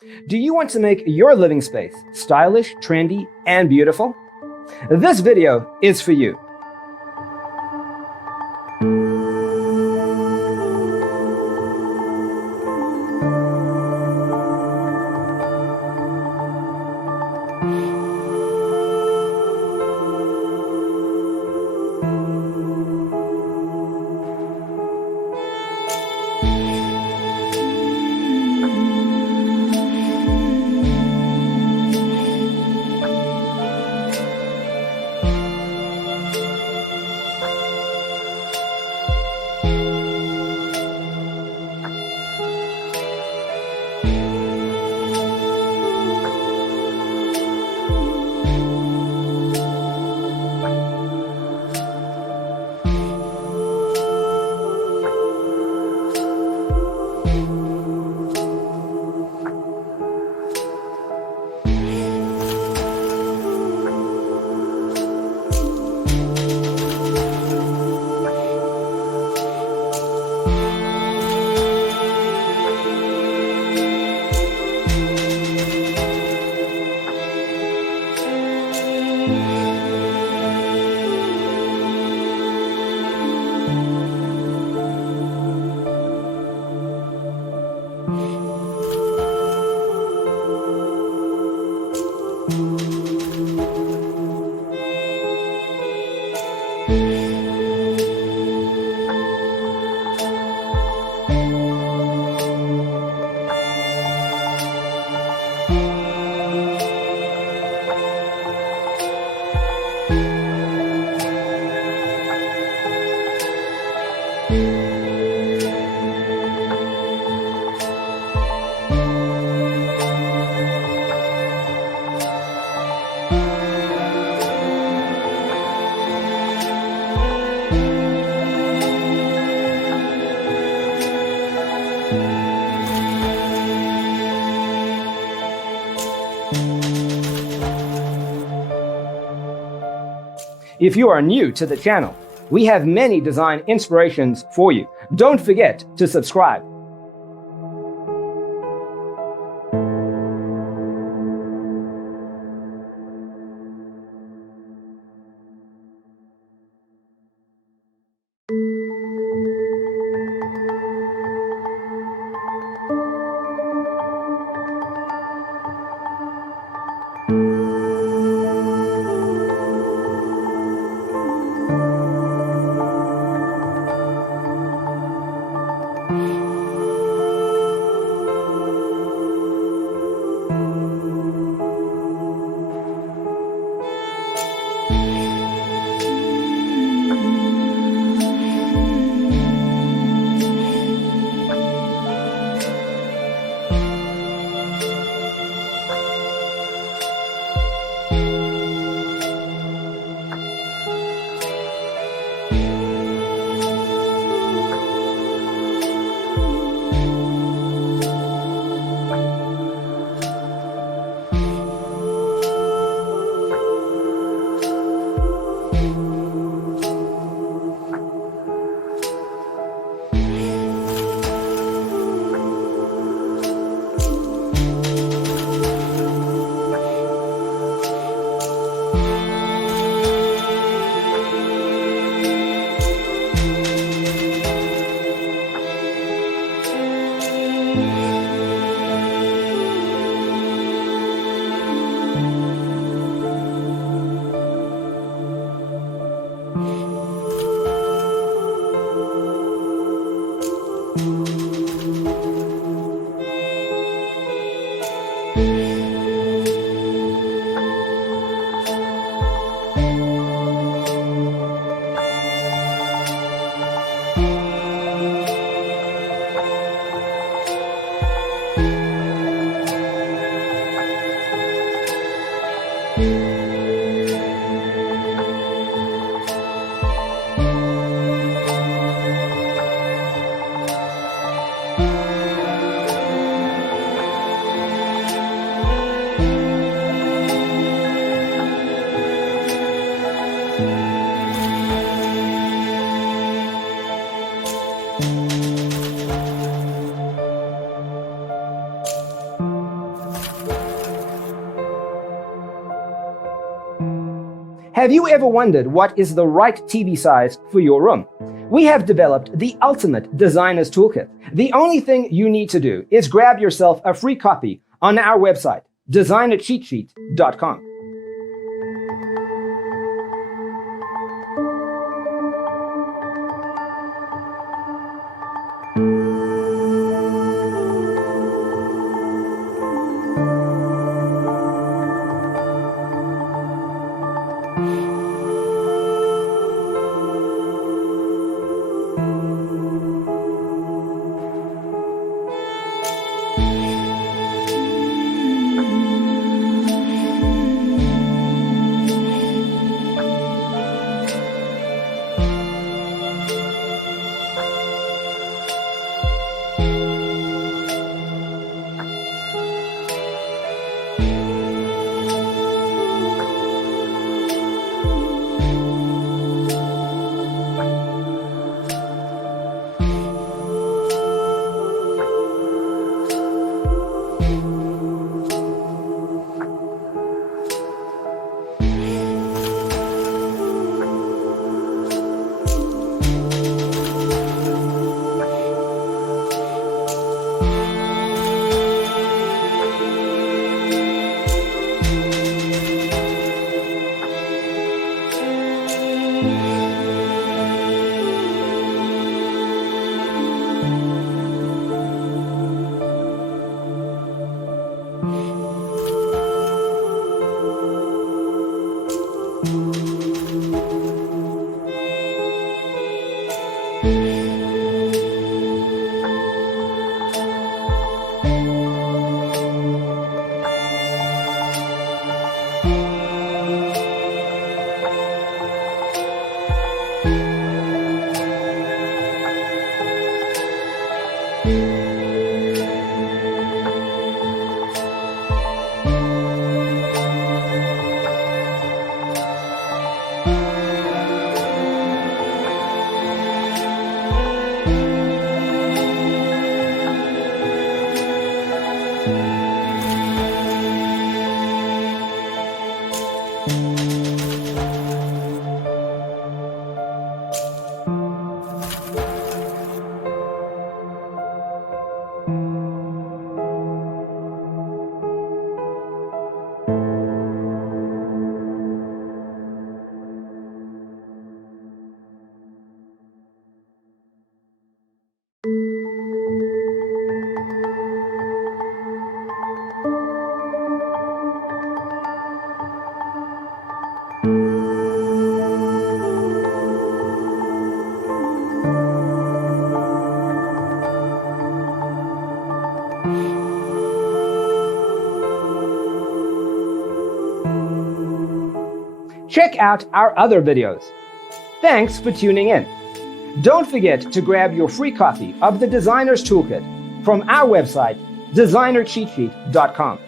Do you want to make your living space stylish, trendy, and beautiful? This video is for you. If you are new to the channel, we have many design inspirations for you. Don't forget to subscribe. Have you ever wondered what is the right TV size for your room? We have developed the ultimate designer's toolkit. The only thing you need to do is grab yourself a free copy on our website, designercheatsheet.com. Check out our other videos. Thanks for tuning in. Don't forget to grab your free copy of the Designer's Toolkit from our website, designercheatsheet.com.